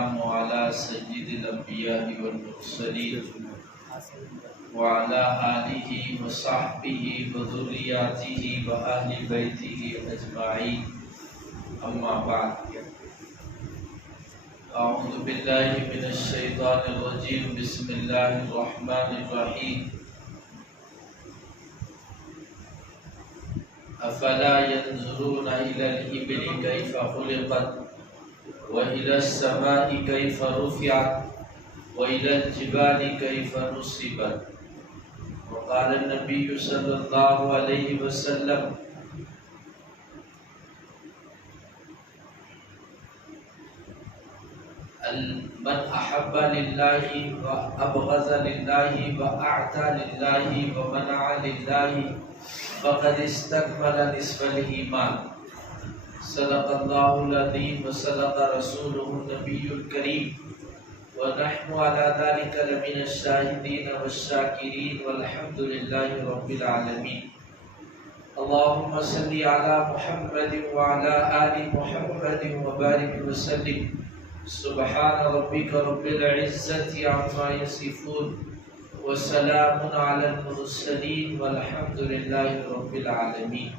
والسلام على سيد الأنبياء والمرسلين وعلى آله وصحبه وذرياته وأهل بيته أجمعين أما بعد. أعوذ بالله من الشيطان الرجيم. بسم الله الرحمن الرحيم. أفلا ينظرون إلى الإبل كيف خلقت وإلى السماء كيف رفعت وإلى الجبال كيف نصبت. وقال النبي صلى الله عليه وسلم من أحب لله وأبغض لله وأعطى لله ومنع لله فقد استكمل نصف الإيمان. صدق الله العظيم وصدق رسوله النبي الكريم ونحن على ذلك لمن الشاهدين والشاكرين والحمد لله رب العالمين. اللهم صل على محمد وعلى آل محمد وبارك وسلم. سبحان ربك رب العزة عما يصفون وسلام على المرسلين والحمد لله رب العالمين.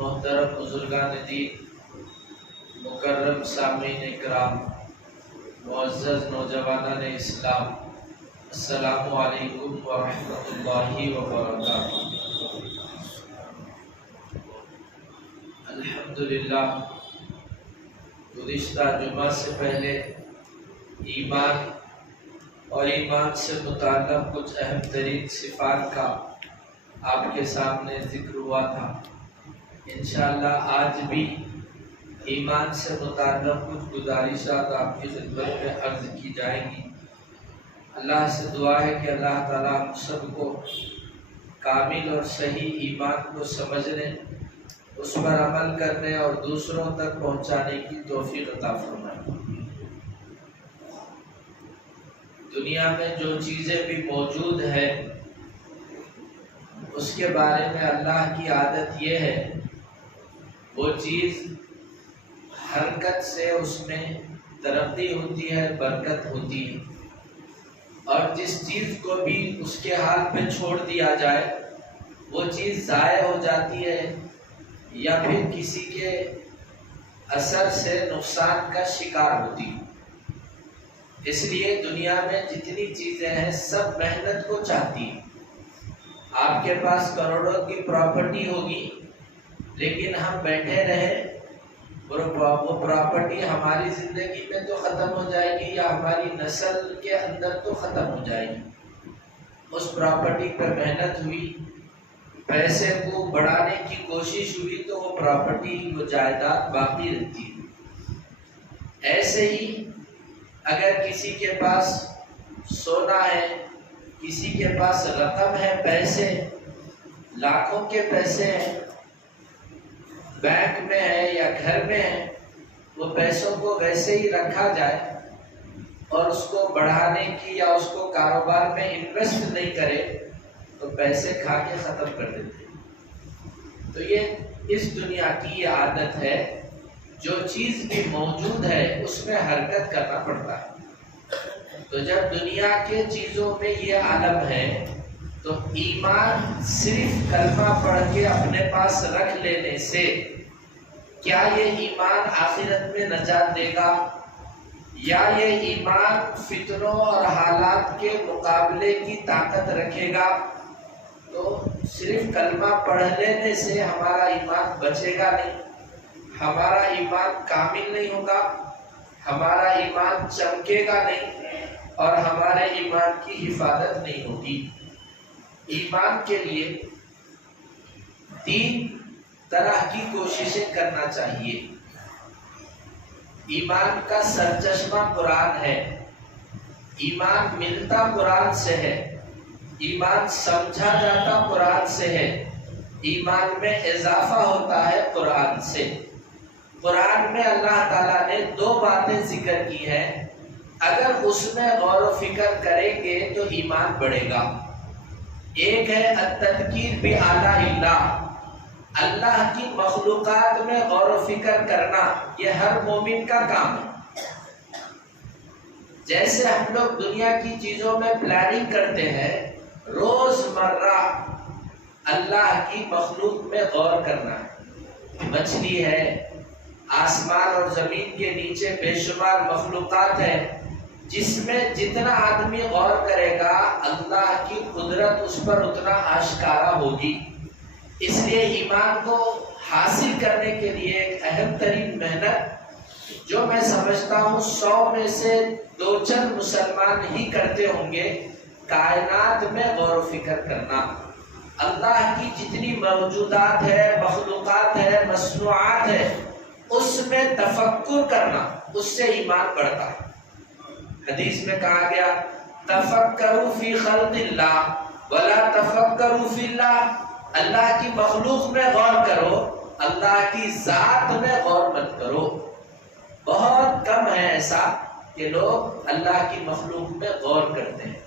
محترم بزرگان دین، مکرم سامعین اکرام، معزز نوجوانان اسلام، السلام علیکم ورحمۃ اللہ وبرکاتہ. الحمدللہ گزشتہ جمعہ سے پہلے ایمان اور ایمان سے متعلق کچھ اہم ترین صفات کا آپ کے سامنے ذکر ہوا تھا. انشاءاللہ آج بھی ایمان سے متعلق کچھ گزارشات آپ کی خدمت میں عرض کی جائیں گی. اللہ سے دعا ہے کہ اللہ تعالیٰ ہم سب کو کامل اور صحیح ایمان کو سمجھنے، اس پر عمل کرنے اور دوسروں تک پہنچانے کی توفیق عطا فرمائے. دنیا میں جو چیزیں بھی موجود ہیں اس کے بارے میں اللہ کی عادت یہ ہے وہ چیز حرکت سے اس میں ترقی ہوتی ہے، برکت ہوتی ہے، اور جس چیز کو بھی اس کے حال پہ چھوڑ دیا جائے وہ چیز ضائع ہو جاتی ہے یا پھر کسی کے اثر سے نقصان کا شکار ہوتی ہے. اس لیے دنیا میں جتنی چیزیں ہیں سب محنت کو چاہتی ہیں. آپ کے پاس کروڑوں کی پراپرٹی ہوگی لیکن ہم بیٹھے رہے وہ پراپرٹی ہماری زندگی میں تو ختم ہو جائے گی یا ہماری نسل کے اندر تو ختم ہو جائے گی. اس پراپرٹی پر محنت ہوئی، پیسے کو بڑھانے کی کوشش ہوئی تو وہ پراپرٹی، وہ جائیداد باقی رہتی ہے. ایسے ہی اگر کسی کے پاس سونا ہے، کسی کے پاس رقم ہے، پیسے لاکھوں کے پیسے ہیں، بینک میں ہے یا گھر میں ہے، وہ پیسوں کو ویسے ہی رکھا جائے اور اس کو بڑھانے کی یا اس کو کاروبار میں انویسٹ نہیں کرے تو پیسے کھا کے ختم کر دیتے ہیں. تو یہ اس دنیا کی یہ عادت ہے، جو چیز بھی موجود ہے اس میں حرکت کرنا پڑتا ہے. تو جب دنیا کے چیزوں میں یہ عالم ہے تو ایمان صرف کلمہ پڑھ کے اپنے پاس رکھ لینے سے کیا یہ ایمان آخرت میں نجات دے گا، یا یہ ایمان فتنوں اور حالات کے مقابلے کی طاقت رکھے گا؟ تو صرف کلمہ پڑھ لینے سے ہمارا ایمان بچے گا نہیں، ہمارا ایمان کامل نہیں ہوگا، ہمارا ایمان چمکے گا نہیں اور ہمارے ایمان کی حفاظت نہیں ہوگی. ایمان کے لیے 3 طرح کی کوششیں کرنا چاہیے. ایمان کا سرچشمہ قرآن ہے، ایمان ملتا قرآن سے ہے، ایمان سمجھا جاتا قرآن سے ہے، ایمان میں اضافہ ہوتا ہے قرآن سے. قرآن میں اللہ تعالیٰ نے 2 باتیں ذکر کی ہیں، اگر اس میں غور و فکر کریں گے تو ایمان بڑھے گا. ایک ہے التذکیر بآلاء اللہ، اللہ کی مخلوقات میں غور و فکر کرنا یہ ہر مومن کا کام ہے۔ جیسے ہم لوگ دنیا کی چیزوں میں پلاننگ کرتے ہیں، روز مرہ اللہ کی مخلوق میں غور کرنا ہے۔ مچھلی ہے، آسمان اور زمین کے نیچے بے شمار مخلوقات ہیں، جس میں جتنا آدمی غور کرے گا اللہ کی قدرت اس پر اتنا آشکارا ہوگی۔ اس لیے ایمان کو حاصل کرنے کے لیے ایک اہم ترین محنت جو میں سمجھتا ہوں 100 میں سے 2 چند مسلمان ہی کرتے ہوں گے، کائنات میں غور و فکر کرنا، اللہ کی جتنی موجودات ہے، مخلوقات ہے، مصنوعات ہے، اس میں تفکر کرنا، اس سے ایمان بڑھتا ہے۔ حدیث میں کہا گیا تفکروا فی خلق اللہ ولا تفکروا فی اللہ، اللہ کی مخلوق میں غور کرو، اللہ کی ذات میں غور مت کرو۔ بہت کم ہے ایسا کہ لوگ اللہ کی مخلوق میں غور کرتے ہیں۔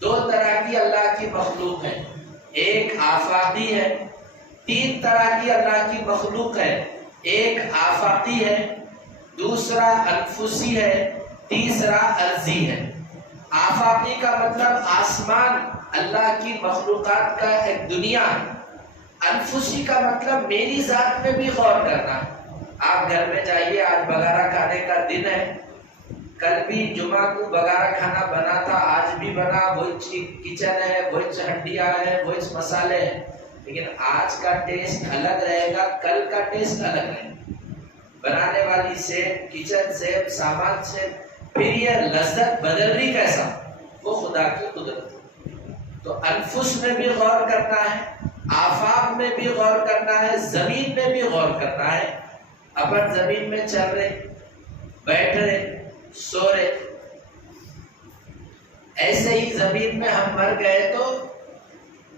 2 طرح کی اللہ کی مخلوق ہے، ایک آفاقی ہے، 3 طرح کی اللہ کی مخلوق ہے، ایک آفاقی ہے، دوسرا انفسی ہے، تیسرا ارضی ہے۔ آفاقی کا مطلب آسمان اللہ کی مخلوقات کا ایک دنیا ہے۔ انفسی کا مطلب میری ذات میں بھی غور کرنا۔ آپ گھر میں جائیے، آج بگارہ کھانے کا دن ہے، کل بھی جمعہ کو بگارہ کھانا بنا تھا، آج بھی بنا، وہی کچن ہے، وہی ہڈیاں ہیں، وہی مسالے ہیں، لیکن آج کا ٹیسٹ الگ رہے گا، کل کا ٹیسٹ الگ رہے گا۔ بنانے والی سے، کچن سے، سامان سے، پھر یہ لذت بدل رہی کیسا، وہ خدا کی قدرت ہے۔ تو انفس میں بھی غور کرنا ہے، آفاق میں بھی غور کرنا ہے، زمین میں بھی غور کرنا ہے۔ اپن زمین میں چل رہے، بیٹھ رہے، سو رہے، ایسے ہی زمین میں ہم مر گئے تو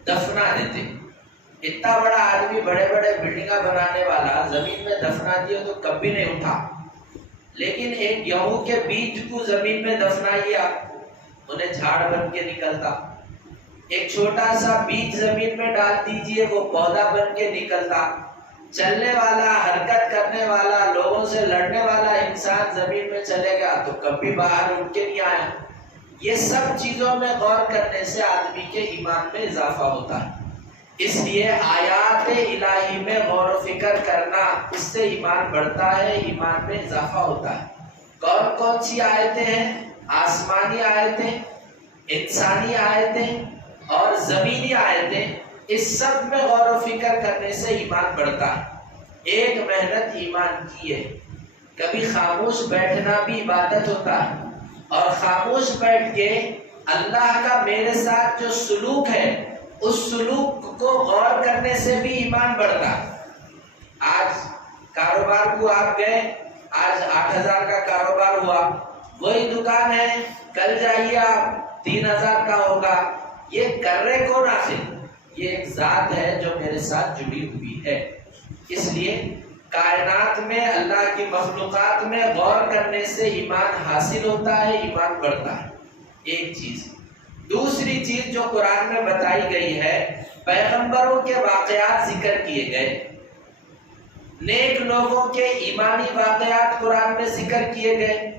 دفنا دیتے۔ اتنا بڑا آدمی، بڑے بڑے بلڈنگاں بنانے والا، زمین میں دفنا دیا تو کبھی نہیں اٹھا، لیکن ایک گیہوں کے بیج کو زمین میں دفنائیے آپ، انہیں جھاڑ بن کے نکلتا۔ ایک چھوٹا سا بیج زمین میں ڈال دیجئے، وہ پودا بن کے نکلتا۔ چلنے والا، حرکت کرنے والا، لوگوں سے لڑنے والا انسان زمین میں چلے گیا تو کبھی باہر اٹھ کے نہیں آیا۔ یہ سب چیزوں میں غور کرنے سے آدمی کے ایمان میں اضافہ ہوتا ہے۔ اس لیے آیات الہی میں غور و فکر کرنا، اس سے ایمان بڑھتا ہے، ایمان میں اضافہ ہوتا ہے۔ کون کون سی آیتیں ہیں؟ آسمانی آیتیں، انسانی آیتیں اور زمینی آیتیں، اس سب میں غور و فکر کرنے سے ایمان بڑھتا ہے۔ ایک محنت ایمان کی ہے، کبھی خاموش بیٹھنا بھی عبادت ہوتا ہے، اور خاموش بیٹھ کے اللہ کا میرے ساتھ جو سلوک ہے، اس سلوک کو غور کرنے سے بھی ایمان بڑھتا ہے۔ آج کاروبار کو آپ گئے، آج 8,000 کا کاروبار ہوا، وہی دکان ہے، کل جائیے آپ 3,000 کا ہوگا۔ یہ کر رہے کون آخر؟ یہ ایک ذات ہے جو میرے ساتھ جڑی ہوئی ہے۔ اس لیے کائنات میں، اللہ کی مخلوقات میں غور کرنے سے ایمان حاصل ہوتا ہے، ایمان بڑھتا ہے۔ ایک چیز۔ دوسری چیز جو قرآن میں بتائی گئی ہے، پیغمبروں کے واقعات ذکر کیے گئے، نیک لوگوں کے ایمانی واقعات قرآن میں ذکر کیے گئے،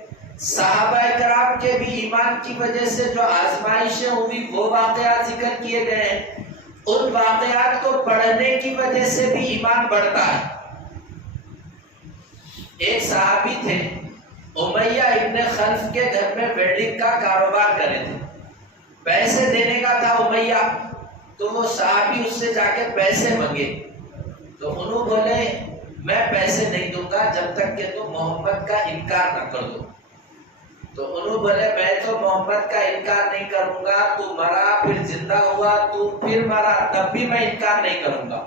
صحابہ کرام کے بھی ایمان کی وجہ سے جو آزمائشیں ہوئی وہ واقعات ذکر کیے گئے ہیں۔ ان واقعات کو پڑھنے کی وجہ سے بھی ایمان بڑھتا ہے۔ ایک صحابی تھے، امیہ ابن خلف کے گھر میں ویلڈنگ کا کاروبار کرے تھے، پیسے دینے کا تھا امیہ، تو وہ صحابی اس سے جا کے پیسے مانگے، تو انہوں بولے میں پیسے نہیں دوں گا جب تک کہ تم محمد کا انکار نہ کر دو۔ تو انہوں بولے میں تو محمد کا انکار نہیں کروں گا، تو مرا پھر زندہ ہوا، تو پھر مرا، تب بھی میں انکار نہیں کروں گا۔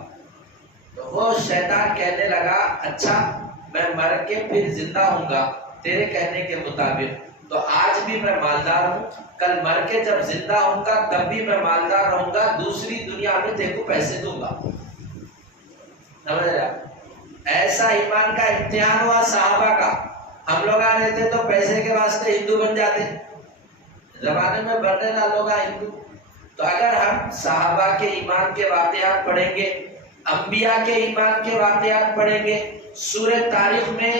تو وہ شیطان کہنے لگا اچھا میں مر کے پھر زندہ ہوں گا تیرے کہنے کے مطابق، تو آج بھی میں مالدار ہوں، کل مر کے جب زندہ ہوں گا تب بھی میں مالدار رہوں گا، دوسری دنیا میں تیرے کو پیسے دوں گا۔ سمجھ رہے آپ؟ ایسا ایمان کا امتحان ہوا صحابہ کا۔ ہم لوگ آ رہتے تو پیسے کے واسطے ہندو بن جاتے، زمانے میں بننے نہ لوگ ہندو۔ تو اگر ہم صحابہ کے ایمان کے واقعات پڑھیں گے، انبیاء کے ایمان کے واقعات پڑھیں گے. سورہ تاریخ میں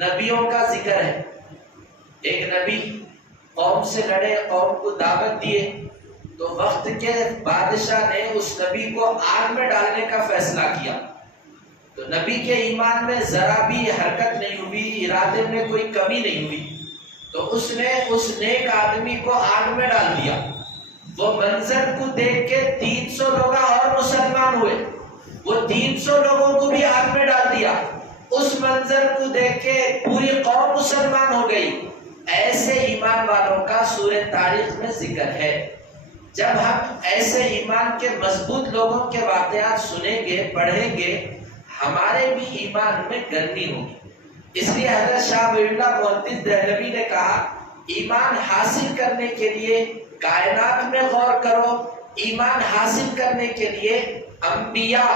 نبیوں کا ذکر ہے. ایک نبی قوم سے لڑے، قوم کو دعوت دیے، تو وقت کے بادشاہ نے اس نبی کو آگ میں ڈالنے کا فیصلہ کیا. تو نبی کے ایمان میں ذرا بھی حرکت نہیں ہوئی، ارادے میں کوئی کمی نہیں ہوئی، تو اس نے اس نیک آدمی کو آگ میں ڈال دیا. وہ منظر کو دیکھ کے 300 لوگ اور مسلمان ہوئے. وہ 300 لوگوں کو بھی آگ میں ڈال دیا. اس منظر کو دیکھ کے پوری قوم مسلمان ہو گئی. ایسے ایمان والوں کا سورہ تاریخ میں ذکر ہے. جب ہم ایسے ایمان کے مضبوط لوگوں کے واقعات سنیں گے، پڑھیں گے، ہمارے بھی ایمان میں گرمی ہوگی. اس لیے حضرت شاہ ولی اللہ محدث دہلوی نے کہا، ایمان حاصل کرنے کے لیے کائنات میں غور کرو. ایمان حاصل کرنے کے لیے انبیاء،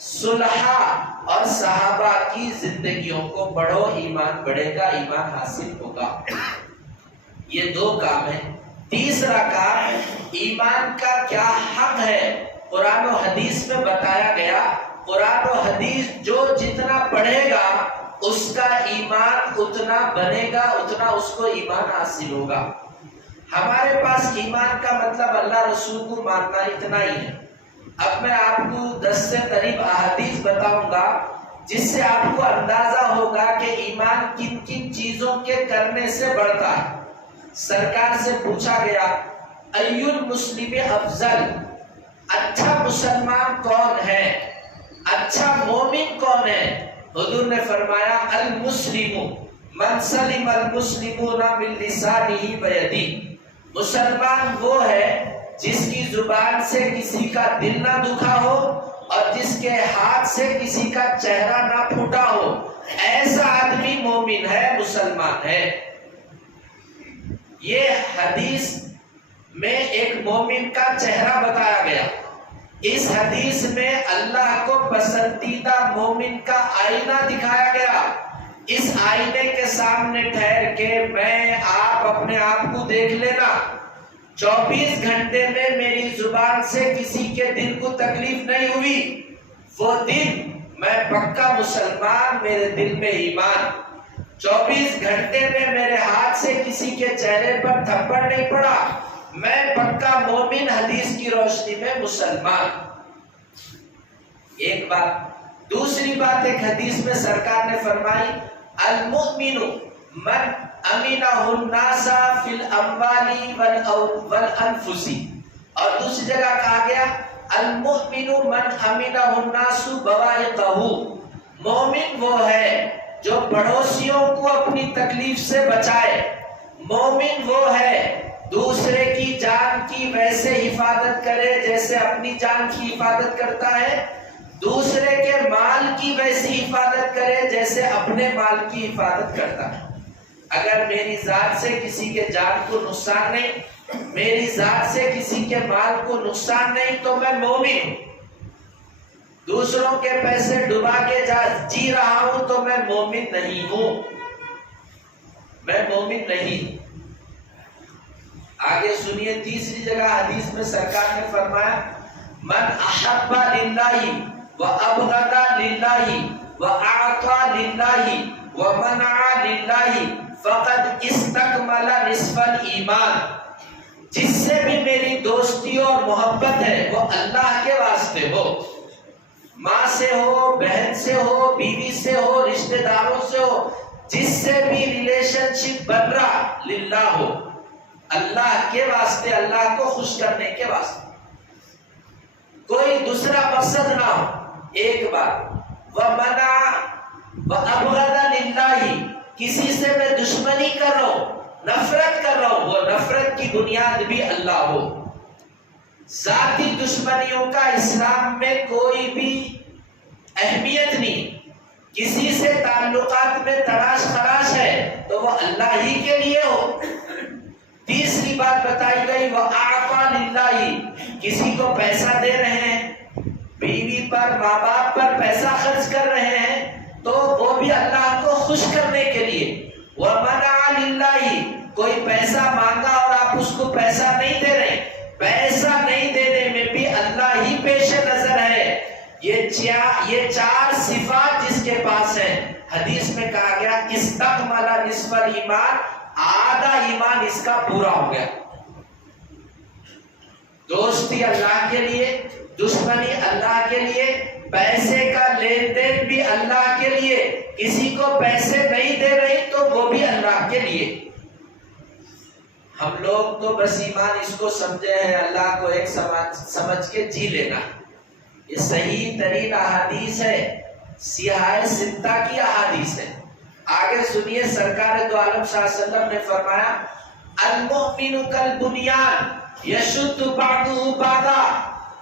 صلحاء اور صحابہ کی زندگیوں کو پڑھو. ایمان بڑھے گا، ایمان حاصل ہوگا. یہ دو کام ہیں. تیسرا کام، ایمان کا کیا حق ہے، قرآن و حدیث میں بتایا گیا. قرآن و حدیث جو جتنا پڑھے گا اس کا ایمان اتنا بنے گا، اتنا اس کو ایمان حاصل ہوگا. ہمارے پاس ایمان کا مطلب اللہ رسول کو ماننا اتنا ہی ہے. اب میں آپ کو 10 سے قریب احادیث بتاؤں گا جس سے آپ کو اندازہ ہوگا کہ ایمان کن کن چیزوں کے کرنے سے بڑھتا ہے. سرکار سے پوچھا گیا، ای المسلم افضل، اچھا مسلمان کون ہے، اچھا مومن کون ہے؟ حضور نے فرمایا، المسلم من سلم المسلمون من لسانہ و یدہ. مسلمان وہ ہے جس کی زبان سے کسی کا دل نہ دکھا ہو اور جس کے ہاتھ سے کسی کا چہرہ نہ پھوٹا ہو. ایسا آدمی مومن ہے، مسلمان ہے. یہ حدیث میں ایک مومن کا چہرہ بتایا گیا. اس حدیث میں اللہ کو پسندیدہ مومن کا آئینہ دکھایا گیا. اس آئینے کے سامنے ٹھہر کے میں آپ اپنے آپ کو دیکھ لینا. 24 گھنٹے میں میری زبان سے کسی کے دل کو تکلیف نہیں ہوئی. وہ دن میں پکا مسلمان، میرے دل میں ایمان. 24 گھنٹے میں میرے ہاتھ سے کسی کے چہرے پر تھپڑ نہیں پڑا، میں پکا مومن، حدیث کی روشنی میں مسلمان. ایک بات. دوسری بات، ایک حدیث میں سرکار نے فرمائی، المؤمن من امینہ الناس فی الاموال والانفس. اور دوسری جگہ کہا گیا، المؤمن من امینہ الناس بوائقہ. مومن وہ ہے جو پڑوسیوں کو اپنی تکلیف سے بچائے. مومن وہ ہے دوسرے کی جان کی ویسے حفاظت کرے جیسے اپنی جان کی حفاظت کرتا ہے، دوسرے کے مال کی ویسی حفاظت کرے جیسے اپنے مال کی حفاظت کرتا ہے. اگر میری ذات سے کسی کے جان کو نقصان نہیں، میری ذات سے کسی کے مال کو نقصان نہیں، تو میں مومن ہوں. دوسروں کے پیسے ڈبا کے جی رہا ہوں تو میں مومن نہیں ہوں، میں مومن نہیں. آگے سنیے، تیسری جگہ حدیث میں سرکار نے فرمایا، من احب للہ وابغض للہ واعطى للہ ومنع للہ فقد استکمل نصف الایمان. جس سے بھی میری دوستی اور محبت ہے وہ اللہ کے واسطے ہو، ماں سے ہو، بہن سے ہو، بیوی سے ہو، رشتہ داروں سے ہو، جس سے بھی ریلیشن شپ بن رہا للہ ہو، اللہ کے واسطے، اللہ کو خوش کرنے کے واسطے، کوئی دوسرا مقصد نہ ہو. ایک بات. وَمَنَعَ وَأَبْغَضَ لِلَّهِ، کسی سے میں دشمنی کر رہا ہوں، نفرت کر رہا ہوں، وہ نفرت کی بنیاد بھی اللہ ہو. ذاتی دشمنیوں کا اسلام میں کوئی بھی اہمیت نہیں. کسی سے تعلقات میں تراش خراش ہے تو وہ اللہ ہی کے لیے ہو. تیسری بات بتائی گئی، وَأَعْطَى لِلَّهِ، کسی کو پیسہ دے رہے ہیں، بیوی پر، ماں باپ پر پیسہ خرچ کر رہے ہیں تو وہ بھی اللہ کو خوش کرنے کے لیے. وَمَنَعَ لِلَّهِ، کوئی پیسہ مانگا اور آپ اس کو پیسہ نہیں دے رہے، پیسہ نہیں دینے میں بھی اللہ ہی پیش نظر ہے. یہ چار صفات جس کے پاس ہیں، حدیث میں کہا گیا استکمل نصف الایمان، آدھا ایمان اس کا پورا ہو گیا۔ دوستی اللہ کے لیے، دشمنی اللہ کے لیے، پیسے کا لین دین بھی اللہ کے لیے، کسی کو پیسے نہیں دے رہی تو وہ بھی اللہ کے لیے۔ ہم لوگ تو بس ایمان اس کو سمجھے ہیں اللہ کو ایک سمجھ کے جی لینا۔ یہ صحیح ترین احادیث ہے، سیاہ ستہ کی احادیث ہے۔ آگے سنیے، سرکار دو عالم صلی اللہ علیہ وسلم نے فرمایا المؤمن کالبنیان یشد بعضہ بعضا،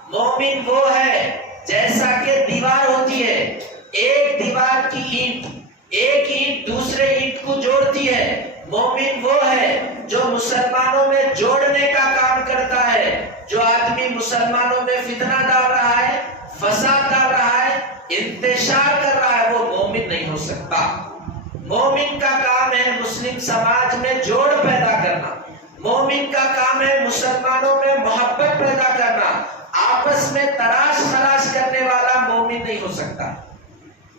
مومن وہ ہے جیسا کہ دیوار ہوتی ہے، ایک دیوار کی اینٹ، ایک اینٹ دوسرے اینٹ کو جوڑتی ہے۔ مومن وہ ہے جو مسلمانوں میں جوڑنے کا کام کرتا ہے۔ جو آدمی مسلمانوں میں فتنہ ڈال رہا ہے، فساد ڈال رہا ہے، انتشار کر رہا ہے، وہ مومن نہیں ہو سکتا۔ مومن کا کام ہے مسلم سماج میں جوڑ پیدا کرنا، مومن کا کام ہے مسلمانوں میں محبت پیدا کرنا، آپس میں تراش خراش کرنے والا مومن نہیں ہو سکتا۔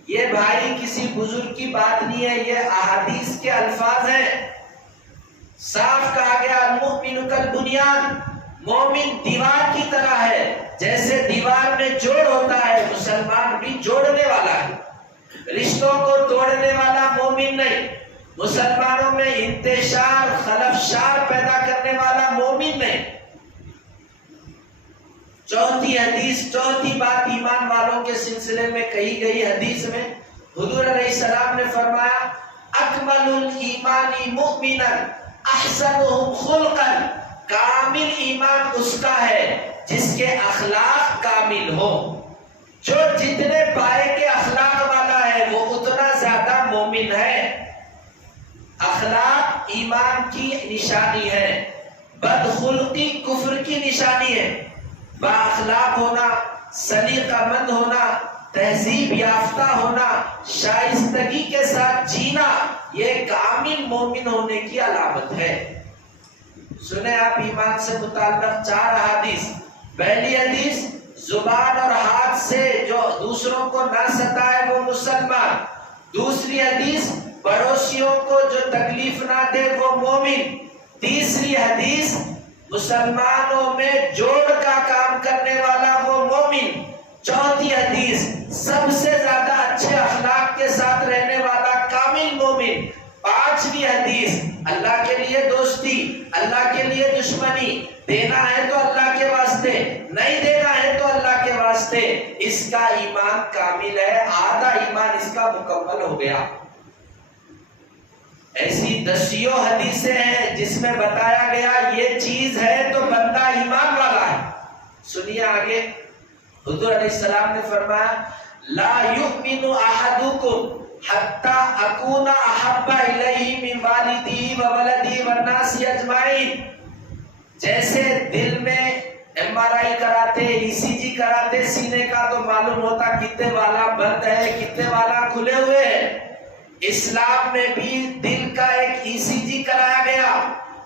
یہ بھائی کسی بزرگ کی بات نہیں ہے، یہ احادیث کے الفاظ ہیں۔ صاف کہا گیا المؤمن کالبنیان، مومن دیوار کی طرح ہے، جیسے دیوار میں جوڑ ہوتا ہے، مسلمان بھی جوڑنے والا ہے، رشتوں کو توڑنے والا مومن نہیں، مسلمانوں میں انتشار خلفشار پیدا کرنے والا مومن نہیں۔ چوتھی حدیث، چوتھی بات ایمان والوں کے سلسلے میں کہی گئی حدیث میں حضور علیہ السلام نے فرمایا اکمل الایمان مؤمنا احسنهم خلقا، کامل ایمان اس کا ہے جس کے اخلاق کامل ہو۔ جو جتنے پائے کے اخلاق والا ہے وہ اتنا زیادہ مومن ہے۔ اخلاق ایمان کی نشانی ہے، بدخلقی کفر کی نشانی ہے۔ با اخلاق ہونا، سلیقہ مند ہونا، تہذیب یافتہ ہونا، شائستگی کے ساتھ جینا، یہ کامل مومن ہونے کی علامت ہے۔ سنیں آپ ایمان سے متعلق چار احادیث۔ پہلی حدیث، زبان اور ہاتھ سے جو دوسروں کو نہ ستائے وہ مسلمان۔ دوسری حدیث، پڑوسیوں کو جو تکلیف نہ دے وہ مومن۔ تیسری حدیث، مسلمانوں میں جوڑ کا کام کرنے والا وہ مومن۔ چوتھی حدیث، سب سے زیادہ اچھے اخلاق کے ساتھ رہنے والا کامل مومن۔ پانچویں حدیث، اللہ کے لیے دوستی، اللہ کے لیے دشمنی، دینا ہے تو اللہ کے واسطے، نہیں دینا ہے تو اللہ کے واسطے، اس کا ایمان کامل ہے، آدھا ایمان اس کا مکمل ہو گیا۔ ایسی دسیوں حدیثیں ہیں جس میں بتایا گیا یہ چیز ہے تو بندہ ایمان والا ہے۔ سنیے آگے، حضور علیہ السلام نے فرمایا لا یؤمن احدکم حتی اکون احب الیہ من والدی و ولدی والناس اجمعین۔ جیسے دل میں ایم آر آئی کراتے، ای سی جی کراتے، سینے کا تو معلوم ہوتا کتنے والا بند ہے، کتنے والا کھلے ہوئے ہیں۔ اسلام میں بھی دل کا ایک ای سی جی کرایا گیا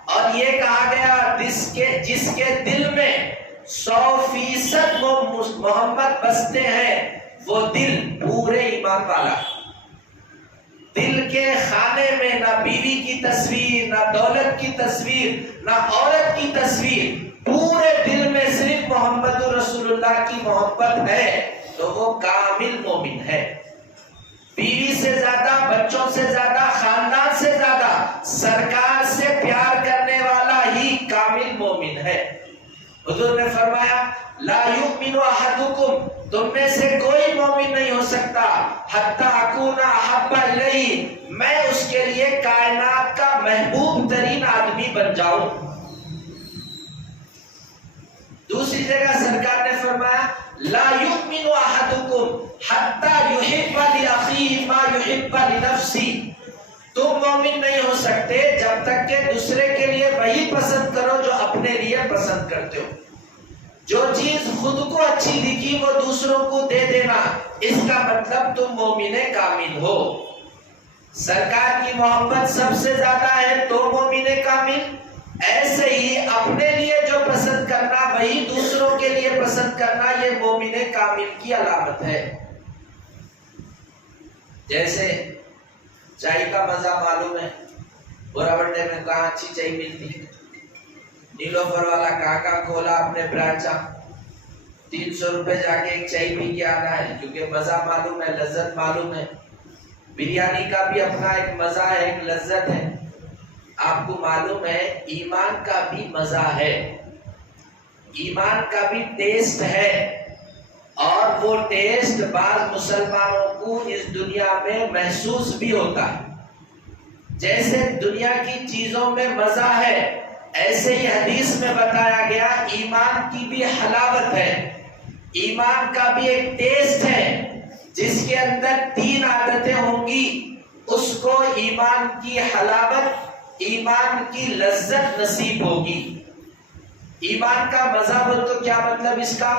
اور یہ کہا گیا جس کے دل میں 100% محمد بستے ہیں وہ دل پورے ایمان والا۔ دل کے خانے میں نہ بیوی کی تصویر، نہ دولت کی تصویر، نہ عورت کی تصویر، پورے دل میں صرف محمد رسول اللہ کی محبت ہے تو وہ کامل مومن ہے۔ بیوی سے زیادہ، بچوں سے زیادہ، خاندان سے زیادہ سرکار سے پیار کرنے والا ہی کامل مومن ہے۔ حضور نے فرمایا لا یؤمن احدکم، تم میں سے کوئی مومن نہیں ہو سکتا حتی اکون احب الیہ، میں اس کے لیے کائنات کا محبوب ترین آدمی بن جاؤں۔ دوسری جگہ سرکار نے فرمایا لا یؤمن احدکم حتی یحب لاخیہ ما یحب لنفسہ، تم مومن نہیں ہو سکتے جب تک کہ دوسرے کے لیے وہی پسند کرو جو اپنے لیے پسند کرتے ہو۔ جو چیز خود کو اچھی دکھی وہ دوسروں کو دے دینا، اس کا مطلب تم مومن کامل ہو۔ سرکار کی محبت سب سے زیادہ ہے تو مومن کامل، ایسے ہی اپنے لیے جو پسند کرنا وہی دوسروں کے لیے پسند کرنا، یہ مومن کامل کی علامت ہے۔ جیسے چائے کا مزہ معلوم ہے، بورا بنڈے میں کہاں اچھی چائے ملتی ہے، نیلوفر والا کہاں کھولا اپنے برانچا، 300 روپے جا کے ایک چائے پی کے آنا ہے، کیونکہ مزہ معلوم ہے، لذت معلوم ہے۔ بریانی کا بھی اپنا ایک مزہ ہے، ایک لذت ہے۔ آپ کو معلوم ہے ایمان کا بھی مزہ ہے، ایمان کا بھی ٹیسٹ ہے، اور وہ ٹیسٹ بعض مسلمانوں کو اس دنیا میں محسوس بھی ہوتا ہے۔ جیسے دنیا کی چیزوں میں مزہ ہے، ایسے ہی حدیث میں بتایا گیا ایمان کی بھی حلاوت ہے، ایمان کا بھی ایک ٹیسٹ ہے۔ جس کے اندر 3 عادتیں ہوں گی اس کو ایمان کی حلاوت، ایمان کی لذت نصیب ہوگی۔ ایمان کا مزہ بول تو کیا مطلب اس کا؟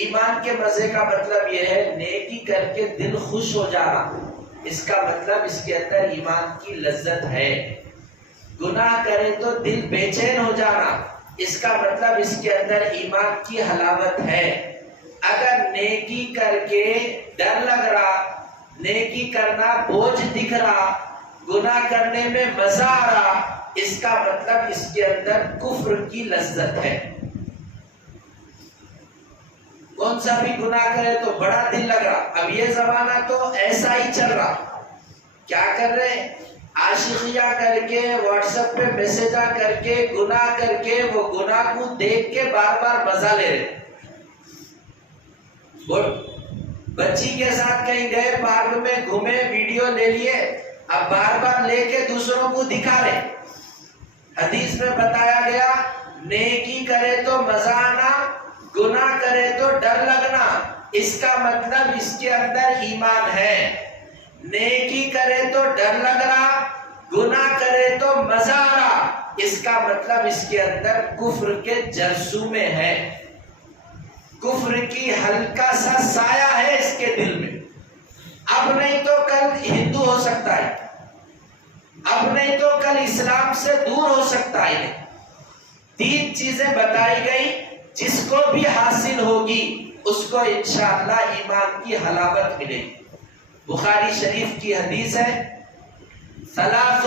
ایمان کے مزے کا مطلب یہ ہے نیکی کر کے دل خوش ہو جانا، اس کا مطلب اس کے اندر ایمان کی لذت ہے۔ گناہ کرے تو دل بے چین ہو جانا، اس کا مطلب اس کے اندر ایمان کی حلاوت ہے۔ اگر نیکی کر کے ڈر لگ رہا، نیکی کرنا بوجھ دکھ رہا، گناہ کرنے میں مزہ آ رہا، اس کا مطلب اس کے اندر کفر کی لذت ہے۔ کون سا بھی گناہ کرے تو بڑا دل لگ رہا۔ اب یہ زمانہ تو ایسا ہی چل رہا، کیا کر رہے؟ عاشقیاں کر کے، واٹس ایپ پہ میسجاں کر کے، گناہ کر کے، وہ گناہ کو دیکھ کے بار بار مزہ لے رہے۔ بچی کے ساتھ کہیں گئے، پارک میں گھومے، ویڈیو لے لیے، اب بار بار لے کے دوسروں کو دکھا رہے۔ حدیث میں بتایا گیا نیکی کرے تو مزہ آنا، گناہ کرے تو ڈر لگنا، اس کا مطلب اس کے اندر ایمان ہے۔ نیکی کرے تو ڈر لگ رہا، گناہ کرے تو مزہ آ رہا، اس کا مطلب اس کے اندر کفر کے جرثومے ہے، کفر کی ہلکا سا سایہ ہے اس کے دل میں۔ اب نہیں تو کل ہندو ہو سکتا ہے، اب نہیں تو کل اسلام سے دور ہو سکتا ہے۔ 3 چیزیں بتائی گئی، جس کو بھی حاصل ہوگی اس کو انشاءاللہ ایمان کی حلاوت ملے گی۔ بخاری شریف کی حدیث ہے، ثلاث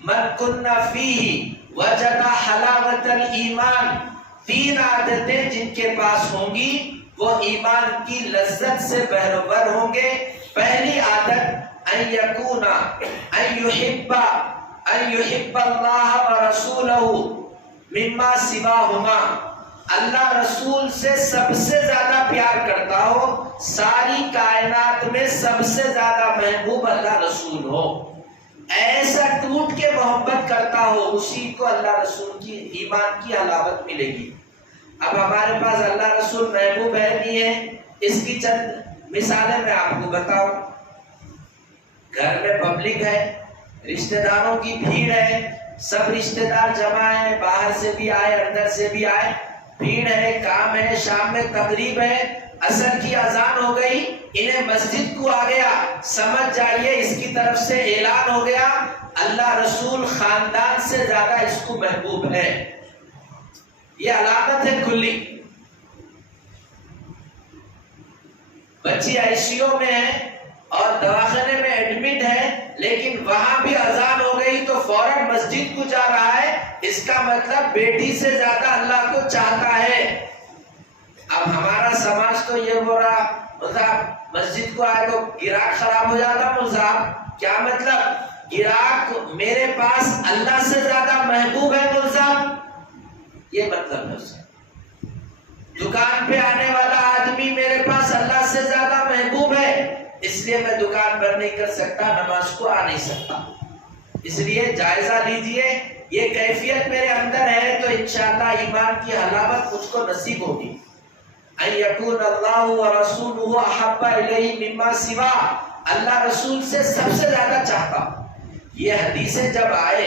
من کن فیہ وجد حلاوت الایمان، 3 عادتیں جن کے پاس ہوں گی وہ ایمان کی لذت سے بہرور ہوں گے۔ پہلی عادت ان یکون ان یحب اللہ ورسولہ مما سواہما، اللہ رسول سے سب سے زیادہ پیار کرتا ہو، ساری کائنات میں سب سے زیادہ محبوب اللہ رسول ہو، ایسا ٹوٹ کے محبت کرتا ہو، اسی کو اللہ رسول کی ایمان کی حلاوت ملے گی۔ اب ہمارے پاس اللہ رسول محبوب ہے نہیں ہے، اس کی چند مثالیں میں آپ کو بتاؤں۔ گھر میں پبلک ہے، رشتہ داروں کی بھیڑ ہے، سب رشتہ دار جمع ہیں، باہر سے بھی آئے، اندر سے بھی آئے، بھیڑ ہے، کام ہے، شام میں تقریب ہے، عصر کی اذان ہو گئی، انہیں مسجد کو آ گیا، سمجھ جائیے اس کی طرف سے اعلان ہو گیا اللہ رسول خاندان سے زیادہ اس کو محبوب ہے۔ یہ علامت ہے کلی۔ بچی آئی سی یو میں ہے اور دواخانے میں ایڈمٹ ہے، لیکن وہاں بھی اذان ہو گئی تو فوراً مسجد کو جا رہا ہے، اس کا مطلب بیٹی سے زیادہ اللہ کو چاہتا ہے۔ اب ہمارا سماج تو یہ بول رہا مذہب مسجد کو آئے تو گراہک خراب ہو جاتا، مذہب کیا مطلب؟ گراہک میرے پاس اللہ سے زیادہ محبوب ہے مذہب، یہ مطلب ہے اس کا۔ دکان پہ آنے والا آدمی میرے پاس اللہ سے زیادہ محبوب ہے، اس لیے میں دکان بند نہیں کر سکتا، نماز کو آ نہیں سکتا۔ اس لیے جائزہ لیجئے، یہ کیفیت میرے اندر ہے تو انشاءاللہ ایمان کی حلاوت مجھ کو نصیب ہوگی۔ ان یکون اللہ ورسولہ احب الیہ مما سوا، اللہ رسول سے سب سے زیادہ چاہتا۔ یہ حدیثیں جب آئے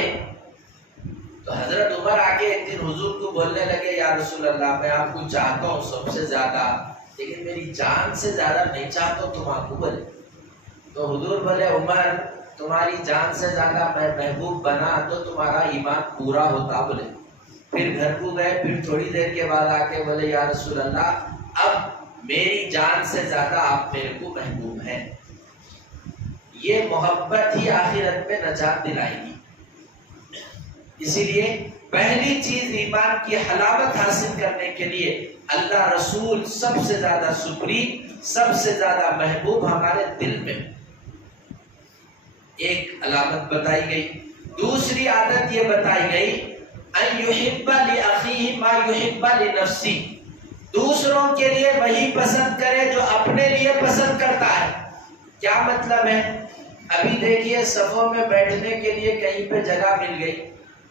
تو حضرت عمر آگے ایک دن حضور کو بولنے لگے، یا رسول اللہ میں آپ کو چاہتا ہوں سب سے زیادہ، لیکن میری جان سے زیادہ نہیں چاہتا ہوں، تم آپ کو بولے۔ تو حضور بولے عمر تمہاری جان سے زیادہ میں محبوب بنا تو تمہارا ایمان پورا ہوتا، بولے پھر گھر کو گئے، پھر تھوڑی دیر کے بعد آ کے بولے یا رسول اللہ اب میری جان سے زیادہ آپ میرے کو محبوب ہیں۔ یہ محبت ہی آخرت میں نجات دلائے گی۔ اسی لیے پہلی چیز ایمان کی حلاوت حاصل کرنے کے لیے اللہ رسول سب سے زیادہ سپریم، سب سے زیادہ محبوب ہمارے دل میں، ایک علامت بتائی گئی۔ دوسری عادت یہ بتائی گئی ان یحب لاخیہ ما یحب لنفسہ، دوسروں کے لیے وہی پسند کرے جو اپنے لیے پسند کرتا ہے۔ کیا مطلب ہے؟ ابھی دیکھیے صفوں میں بیٹھنے کے لیے کہیں پہ جگہ مل گئی،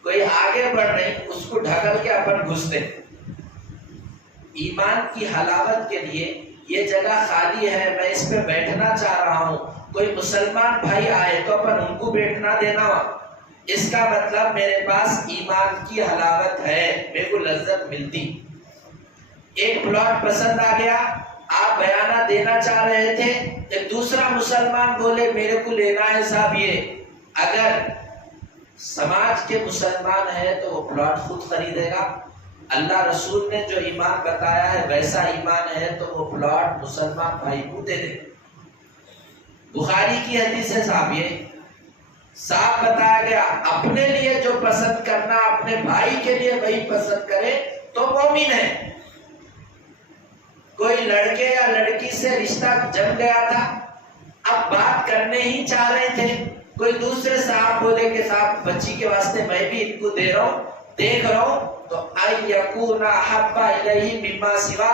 کوئی آگے بڑھ نہیں، اس کو ڈھکل کے اپن گھستے۔ ایمان کی حلاوت کے لیے یہ جگہ خالی ہے، میں اس پہ بیٹھنا چاہ رہا ہوں، کوئی مسلمان بھائی آئے تو اپن ان کو بیٹھنا دینا ہوا، اس کا مطلب میرے پاس ایمان کی حلاوت ہے، میرے کو لذت ملتی۔ ایک پلاٹ پسند آ گیا، آپ بیانہ دینا چاہ رہے تھے، ایک دوسرا مسلمان بولے میرے کو لینا ہے صاحب یہ، اگر سماج کے مسلمان ہے تو وہ پلاٹ خود خریدے گا۔ اللہ رسول نے جو ایمان بتایا ہے ویسا ایمان ہے تو وہ پلاٹ مسلمان بھائی کو دے دے۔ بخاری کی حدیث ہے صاحب، یہ صاحب بتایا گیا اپنے لیے جو پسند کرنا اپنے بھائی کے لیے وہی پسند کرے تو مومن ہے۔ کوئی لڑکے یا لڑکی سے رشتہ جم گیا تھا، اب بات کرنے ہی چاہ رہے تھے، کوئی دوسرے صاحب بولے کہ صاحب بچی کے واسطے میں بھی ان کو دے رہا ہوں، دیکھ رہا ہوں، تو ان یکون احب الیہ مما سوا،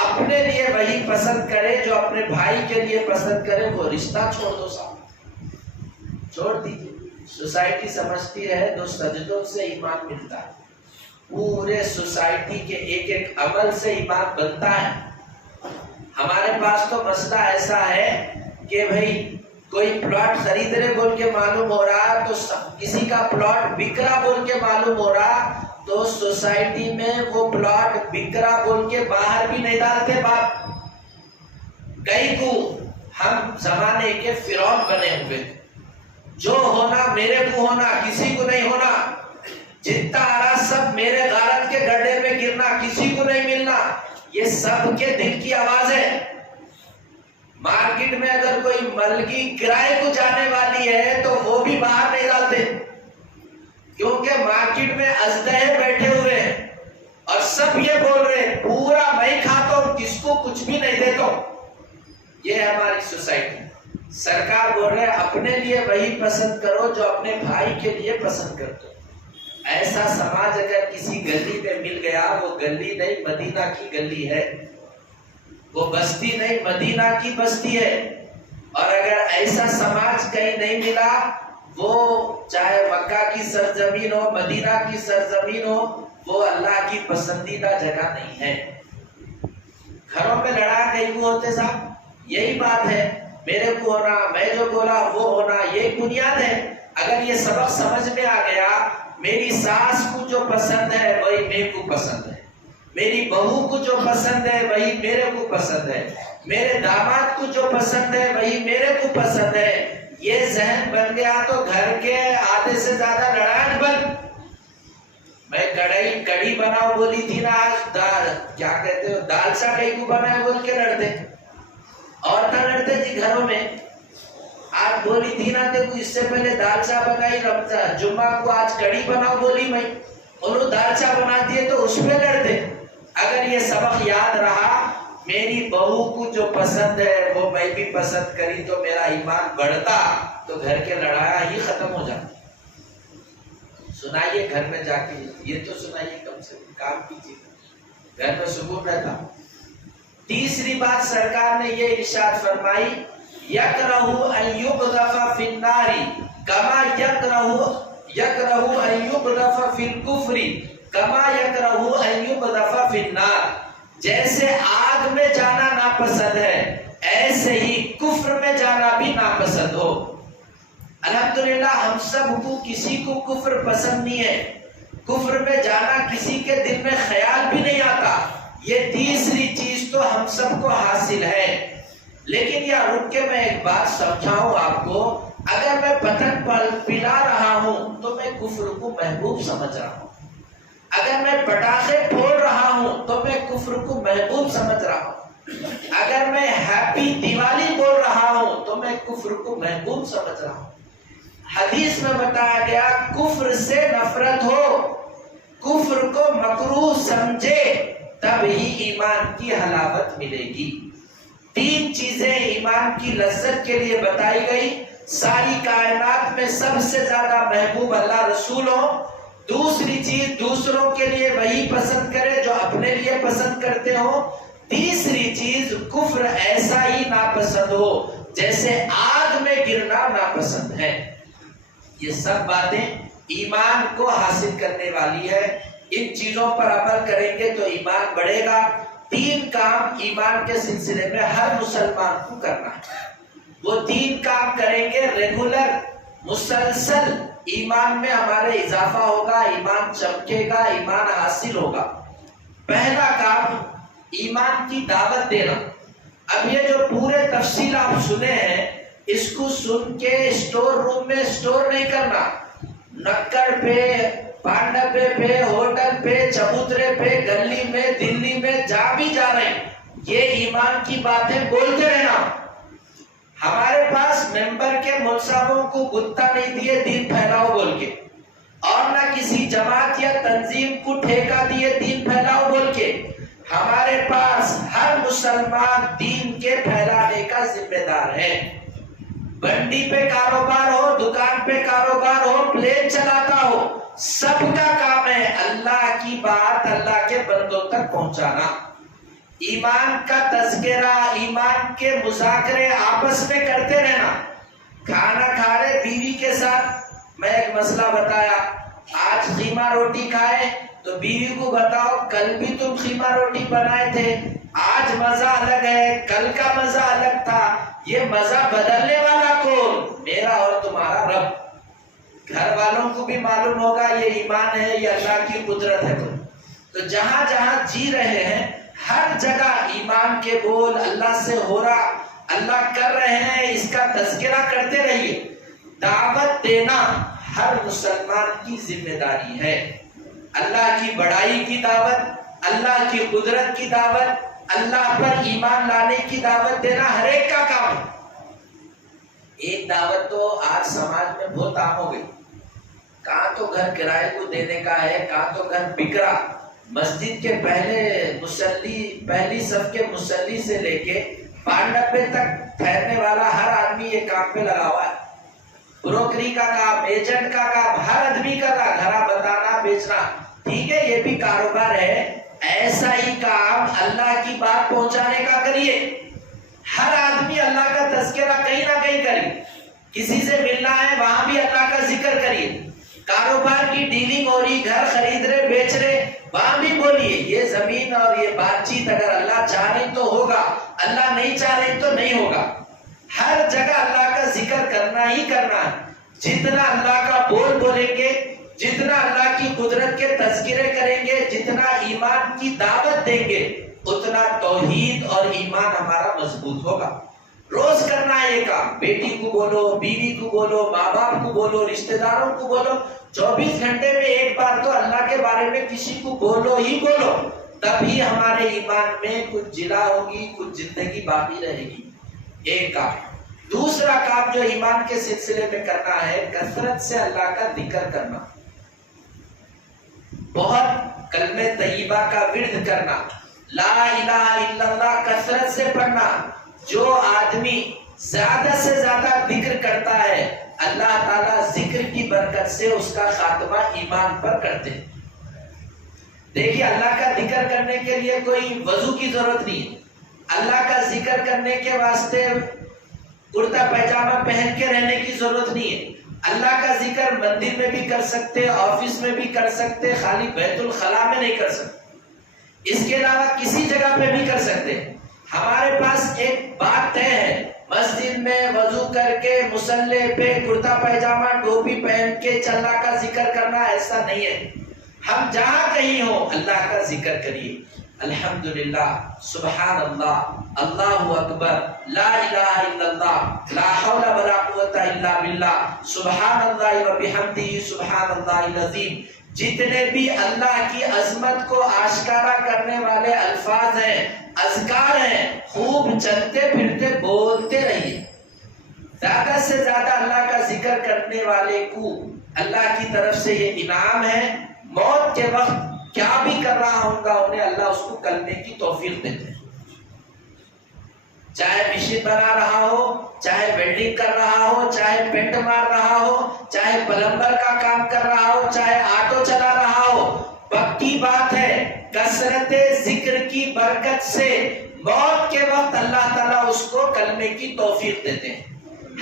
اپنے لیے وہی پسند کرے جو اپنے بھائی کے لیے پسند کرے، وہ رشتہ چھوڑ دو صاحب، چھوڑ دیجیے۔ سوسائٹی سمجھتی ہے دو سجدوں سے ایمان ملتا ہے، پورے سوسائٹی کے ایک ایک عمل سے ایمان بنتا ہے۔ ہمارے پاس تو مسئلہ ایسا ہے کہ بھئی کوئی پلاٹ خرید رہے بول کے معلوم ہو رہا تو کسی کا پلاٹ بک رہا بول کے معلوم ہو رہا تو سوسائٹی میں وہ پلاٹ بک رہا بول کے باہر بھی نہیں ڈالتے بات۔ کئی کو ہم زمانے کے فرعون بنے ہوئے، جو ہونا میرے کو ہونا، کسی کو نہیں ہونا، جتنا آ رہا سب میرے غارت کے گڈھے میں گرنا، کسی کو نہیں ملنا، یہ سب کے دل کی آواز ہے۔ مارکیٹ میں اگر کوئی ملگی کرائے کو جانے والی ہے تو وہ بھی باہر نہیں ڈالتے، کیونکہ مارکیٹ میں ازدہے بیٹھے ہوئے ہیں اور سب یہ بول رہے ہیں پورا میں کھاتا ہوں، کس کو کچھ بھی نہیں دیتا ہوں۔ یہ ہے ہماری سوسائٹی۔ سرکار بول رہے اپنے لیے وہی پسند کرو جو اپنے بھائی کے لیے پسند کرتے ہو۔ ایسا سماج اگر کسی گلی میں مل گیا، وہ گلی نہیں مدینہ کی گلی ہے، وہ بستی نہیں مدینہ کی بستی ہے۔ اور اگر ایسا سماج کہیں نہیں ملا، وہ چاہے مکہ کی سرزمین ہو، مدینہ کی سرزمین ہو، وہ اللہ کی پسندیدہ جگہ نہیں ہے۔ گھروں میں لڑا کہیں کو ہوتے صاحب، یہی بات ہے، میرے کو ہونا، میں جو بولا وہ ہونا، یہ بنیاد ہے۔ اگر یہ سبق سمجھ میں آ گیا، میری ساس کو جو پسند ہے وہی میرے کو پسند ہے، میری بہو کو جو پسند ہے وہی میرے کو پسند ہے، میرے داماد کو جو پسند ہے وہی میرے کو پسند ہے، یہ ذہن بن گیا تو گھر کے آدھے سے زیادہ لڑائیں بن۔ میں کڑھی بناؤ بولی تھی نا، آج دال کیا کہتے ہو، دال سا کہیں کو بنائے بول کے لڑتے، عورتیں لڑتے تھی گھروں میں۔ آج بولی تھی نا دیکھو اس سے پہلے دال چا بنائی، رمضان جمعہ کو آج کڑھی بناؤ بولی میں، انہوں دال چا بنا دیے تو اس پہ لڑتے۔ اگر یہ سبق یاد رہا، میری بہو کو جو پسند ہے وہ میں بھی پسند کری تو میرا ایمان بڑھتا، تو گھر کے لڑایا ہی ختم ہو جاتا۔ سنائیے گھر میں جا کے، یہ تو سنائیے، کم سے کم کام کیجیے، گھر میں سکون رہتا۔ تیسری بات سرکار نے یہ ارشاد فرمائی، یکرہ ان یقذف فی النار کما یکرہ ان یقذف فی الکفر کما یکرہ ان یقذف فی النار، جیسے آگ میں جانا ناپسند ہے ایسے ہی کفر میں جانا بھی ناپسند ہو۔ الحمدللہ ہم سب کو کسی کو کفر پسند نہیں ہے، کفر میں جانا کسی کے دل میں خیال بھی نہیں آتا، یہ تیسری چیز تو ہم سب کو حاصل ہے۔ لیکن یہ رک کے میں ایک بات سمجھاؤں آپ کو، اگر میں پتنگ پلا رہا ہوں تو میں کفر کو محبوب سمجھ رہا ہوں، اگر میں پٹاخے پھوڑ رہا ہوں تو میں کفر کو محبوب سمجھ رہا ہوں، اگر میں ہیپی دیوالی بول رہا ہوں تو میں کفر کو محبوب سمجھ رہا ہوں۔ حدیث میں بتایا گیا کفر سے نفرت ہو، کفر کو مکروہ سمجھے، تب ہی ایمان کی حلاوت ملے گی۔ 3 چیزیں ایمان کی لذت کے لیے بتائی گئی۔ ساری کائنات میں سب سے زیادہ محبوب اللہ رسول ہو، دوسری چیز دوسروں کے لیے وہی پسند کرے جو اپنے لیے پسند کرتے ہو، تیسری چیز کفر ایسا ہی ناپسند ہو جیسے آگ میں گرنا ناپسند ہے۔ یہ سب باتیں ایمان کو حاصل کرنے والی ہے۔ ان چیزوں پر عمل کریں گے تو ایمان بڑھے گا۔ 3 کام ایمان کے سلسلے میں ہر مسلمان کو کرنا ہے۔ وہ 3 کام کریں گے ریگولر، مسلسل، ایمان میں ہمارے اضافہ ہوگا، ایمان چمکے گا، ایمان حاصل ہوگا۔ پہلا کام ایمان کی دعوت دینا۔ اب یہ جو پورے تفصیل آپ سنے ہیں، اس کو سن کے اسٹور روم میں اسٹور نہیں کرنا، نکڑ پہ، پانڈبے پہ، ہوٹل پہ، چبوترے پہ، گلی میں، دلی میں جا بھی جا رہے ہیں، یہ ایمان کی باتیں بولتے رہنا۔ ہمارے پاس ممبر کے ملزموں کو گتا نہیں دیے دین پھیلاؤ بول کے، اور نہ کسی جماعت یا تنظیم کو ٹھیکہ دیے دین پھیلاؤ بول کے۔ ہمارے پاس ہر مسلمان دین کے پھیلانے کا ذمہ دار ہے۔ بنڈی پہ کاروبار ہو، دکان پہ کاروبار ہو، پلین چلاتا ہو، سب کا کام ہے اللہ کی بات اللہ کے بندوں تک پہنچانا۔ ایمان کا تذکرہ، ایمان کے مذاکرے آپس میں کرتے رہنا۔ کھانا کھا رہے بیوی کے ساتھ، میں ایک مسئلہ بتایا، آج خیمہ روٹی کھائے تو بیوی کو بتاؤ کل بھی تم خیمہ روٹی بنائے تھے، آج مزہ الگ ہے، کل کا مزہ الگ تھا۔ یہ مزہ بدلنے والا کون؟ میرا اور تمہارا رب۔ گھر والوں کو بھی معلوم ہوگا یہ ایمان ہے، یہ اللہ کی قدرت ہے۔ تو جہاں جہاں جی رہے ہیں ہر جگہ ایمان کے بول، اللہ سے ہو رہا، اللہ کر رہے ہیں، اس کا تذکرہ کرتے رہیے۔ دعوت دینا ہر مسلمان کی ذمہ داری ہے۔ اللہ کی بڑائی کی دعوت، اللہ کی قدرت کی دعوت، اللہ پر ایمان لانے کی دعوت دینا ہر ایک کا کام ہے۔ ایک دعوت تو آج سماج میں بہت عام ہو گئی، کہاں تو گھر کرائے کو دینے کا ہے، کہاں تو گھر بک رہا۔ مسجد کے پہلی صف کے مصلی سے لے کے پانڈبے تک ٹھہرنے والا ہر آدمی یہ کام پہ لگا ہوا ہے۔ بروکری کا کام، ایجنٹ کا کام، ہر آدمی کا کام، گھرا بتانا، بیچنا، ٹھیک ہے یہ بھی کاروبار ہے۔ ایسا ہی کام اللہ کی بات پہنچانے کا کریے۔ ہر آدمی اللہ کا تذکرہ کہیں نہ کہیں کرے، کسی سے ملنا ہے وہاں بھی اللہ کا ذکر کریے۔ کاروبار کی ڈیلنگ ہو رہی، گھر خرید رہے بیچ رہے، وہاں بھی بولیے یہ زمین اور یہ بات چیت اگر اللہ چاہ رہے تو ہوگا، اللہ نہیں چاہ رہے تو نہیں ہوگا۔ ہر جگہ اللہ کا ذکر کرنا ہی کرنا ہے۔ جتنا اللہ کا بول بولیں گے، جتنا اللہ کی قدرت کے تذکرے کریں گے، جتنا ایمان کی دعوت دیں گے، اتنا توحید اور ایمان ہمارا مضبوط ہوگا۔ روز کرنا ہے یہ کام، بیٹی کو بولو، بیوی کو بولو، ماں باپ کو بولو، رشتہ داروں کو بولو، 24 گھنٹے میں ایک بار تو اللہ کے بارے میں کسی کو بولو ہی بولو، تبھی ہمارے ایمان میں کچھ جلا ہوگی، کچھ زندگی باقی رہے گی۔ ایک کام۔ دوسرا کام جو ایمان کے سلسلے میں کرنا ہے، کثرت سے اللہ کا ذکر کرنا، بہت کلمہ طیبہ کا ورد کرنا، لا الہ الا اللہ کثرت سے پڑھنا۔ جو آدمی زیادہ سے زیادہ ذکر کرتا ہے، اللہ تعالیٰ ذکر کی برکت سے اس کا خاتمہ ایمان پر کرتے ہیں۔ دیکھیے اللہ کا ذکر کرنے کے لیے کوئی وضو کی ضرورت نہیں ہے، اللہ کا ذکر کرنے کے واسطے کرتا پیجامہ پہن کے رہنے کی ضرورت نہیں ہے۔ اللہ کا ذکر مندر میں بھی کر سکتے، آفس میں بھی کر سکتے، خالی بیت الخلا میں نہیں کر سکتے، اس کے علاوہ کسی جگہ پہ بھی کر سکتے۔ ہمارے پاس ایک بات طے ہے، مسجد میں وضو کر کے مصلی پہ کرتا پیجامہ ٹوپی پہن کے اللہ کا ذکر کرنا ایسا نہیں ہے۔ ہم جہاں کہیں ہو اللہ کا ذکر کریے، الحمدللہ، سبحان اللہ، اللہ اکبر، لا الہ الا اللہ، لا حول ولا قوت الا باللہ، سبحان اللہ و بحمدہ، سبحان اللہ العظیم، جتنے بھی اللہ کی عظمت کو آشکارا کرنے والے الفاظ ہیں، اذکار ہیں، خوب چلتے پھرتے بولتے رہیے۔ زیادہ سے زیادہ اللہ کا ذکر کرنے والے کو اللہ کی طرف سے یہ انعام ہے، موت کے وقت کیا بھی کر رہا ہوں گا انہیں اللہ اس کو کرنے کی توفیق دیتے ہیں۔ چاہے مشین بنا رہا ہو، چاہے ویلڈنگ کر رہا ہو، چاہے پینٹ مار رہا ہو، چاہے پلمبر کا کام کر رہا ہو، چاہے آٹو چلا رہا ہو، پکی بات ہے کثرت ذکر کی برکت سے موت کے وقت اللہ تعالیٰ اس کو کلمے کی توفیق دیتے ہیں۔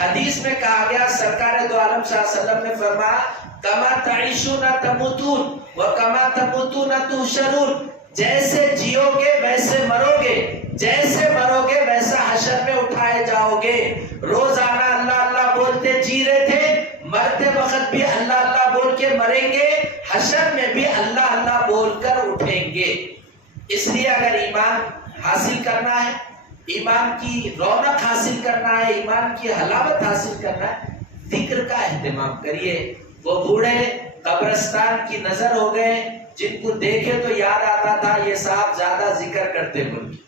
حدیث میں کہا گیا، سرکار دو عالم صلی اللہ علیہ وسلم نے فرمایا، کما تعیشون تموتون وکما تموتون تحشرون، جیسے جیو گے ویسے مرو گے، جیسے مرو گے ویسا حشر میں اٹھائے جاؤ گے۔ روزانہ اللہ اللہ بولتے جی رہے تھے، مرتے وقت بھی اللہ اللہ بول کے مریں گے، حشر میں بھی اللہ اللہ بول کر اٹھیں گے۔ اس لیے اگر ایمان حاصل کرنا ہے، ایمان کی رونق حاصل کرنا ہے، ایمان کی حلاوت حاصل کرنا ہے، ذکر کا اہتمام کریے۔ وہ بوڑھے قبرستان کی نظر ہو گئے جن کو دیکھے تو یاد آتا تھا یہ صاحب زیادہ ذکر کرتے بول کے۔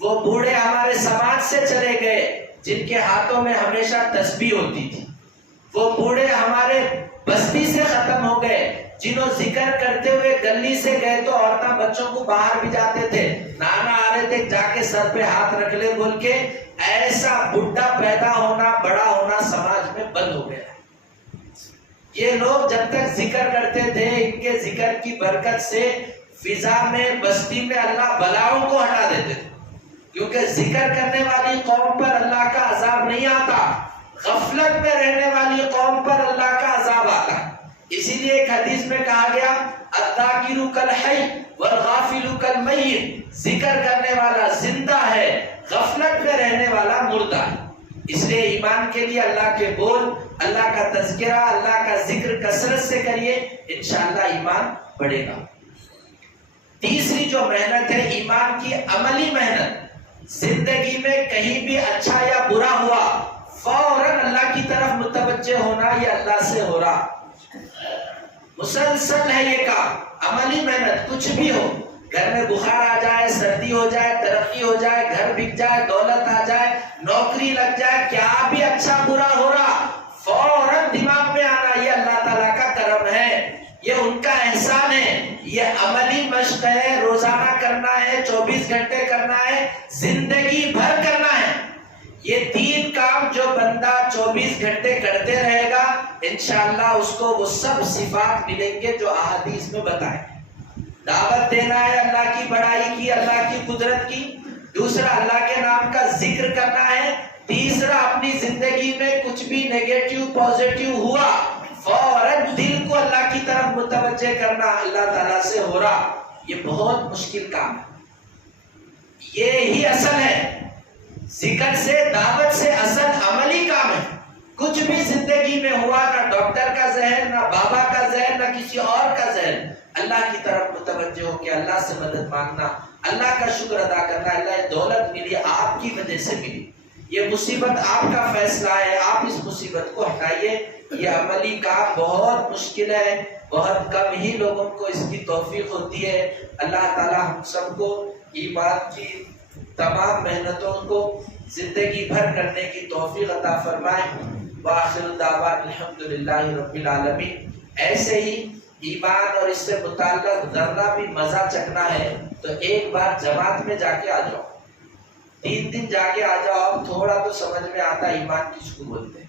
وہ بوڑھے ہمارے سماج سے چلے گئے جن کے ہاتھوں میں ہمیشہ تسبیح ہوتی تھی۔ وہ بوڑھے ہمارے بستی سے ختم ہو گئے جنہوں ذکر کرتے ہوئے گلی سے گئے تو عورتیں بچوں کو باہر بھی جاتے تھے، نانا آ رہے تھے جا کے سر پہ ہاتھ رکھ لے بول کے۔ ایسا بڈھا پیدا ہونا، بڑا ہونا سماج میں بند ہو گیا۔ یہ لوگ جب تک ذکر کرتے تھے، ان کے ذکر کی برکت سے فضا میں، بستی میں اللہ بلاؤں کو ہٹا دیتے تھے، کیونکہ ذکر کرنے والی قوم پر اللہ کا عذاب نہیں آتا، غفلت میں رہنے والی قوم پر اللہ کا عذاب آتا ہے۔ اسی لیے ایک حدیث میں کہا گیا، الذاکر کالحی والغافل کالمیت، ذکر کرنے والا زندہ ہے، غفلت میں رہنے والا مردہ ہے۔ اس لیے ایمان کے لیے اللہ کے بول، اللہ کا تذکرہ، اللہ کا ذکر کثرت سے کریے، انشاءاللہ ایمان بڑھے گا۔ تیسری جو محنت ہے ایمان کی عملی محنت، زندگی میں کہیں بھی اچھا یا برا ہوا فوراً اللہ کی طرف متوجہ ہونا، یہ اللہ سے ہو رہا، مسلسل ہے یہ کام، عملی محنت کچھ بھی ہو، گھر میں بخار آ جائے، سردی ہو جائے، ترقی ہو جائے، گھر بک جائے، دولت آ جائے، نوکری لگ جائے، کیا بھی اچھا برا ہو رہا فوراً دماغ میں آنا، یہ اللہ تعالیٰ کا کرم ہے، یہ ان کا احسان ہے، یہ عملی مشق ہے، روزانہ کرنا ہے، 24 گھنٹے کرنا ہے، زندگی بھر کرنا ہے۔ یہ 3 کام جو بندہ 24 گھنٹے کرتے رہے گا، انشاءاللہ اس کو وہ سب صفات ملیں گے جو احادیث میں بتائیں۔ دعوت دینا ہے اللہ کی بڑائی کی، اللہ کی قدرت کی، دوسرا اللہ کے نام کا ذکر کرنا ہے، تیسرا اپنی زندگی میں کچھ بھی نیگیٹو پازیٹیو ہوا فوراً دل کو اللہ کی طرف متوجہ کرنا، اللہ تعالیٰ سے ہو رہا، یہ بہت مشکل کام ہے، یہی اصل ہے، ذکر سے، دعوت سے اصل عملی کام ہے۔ کچھ بھی زندگی میں ہوا، نہ ڈاکٹر کا ذہن، نہ بابا کا ذہن، نہ کسی اور کا ذہن، اللہ کی طرف متوجہ ہو کے اللہ سے مدد مانگنا، اللہ کا شکر ادا کرنا، اللہ یہ دولت ملی آپ کی وجہ سے ملی، یہ مصیبت آپ کا فیصلہ ہے، آپ اس مصیبت کو ہٹائیے۔ یہ عملی کام بہت مشکل ہے، بہت کم ہی لوگوں کو اس کی توفیق ہوتی ہے۔ اللہ تعالی ہم سب کو ایمان کی تمام محنتوں کو زندگی بھر کرنے کی توفیق عطا فرمائے۔ وآخر دعوانا الحمدللہ رب العالمین۔ ایسے ہی ایمان اور اس سے متعلق ذرا بھی مزہ چکھنا ہے تو ایک بار جماعت میں جا کے آ جاؤ، 3 دن جا کے آ جاؤ، اب تھوڑا تو سمجھ میں آتا ایمان کس کو بولتے ہیں۔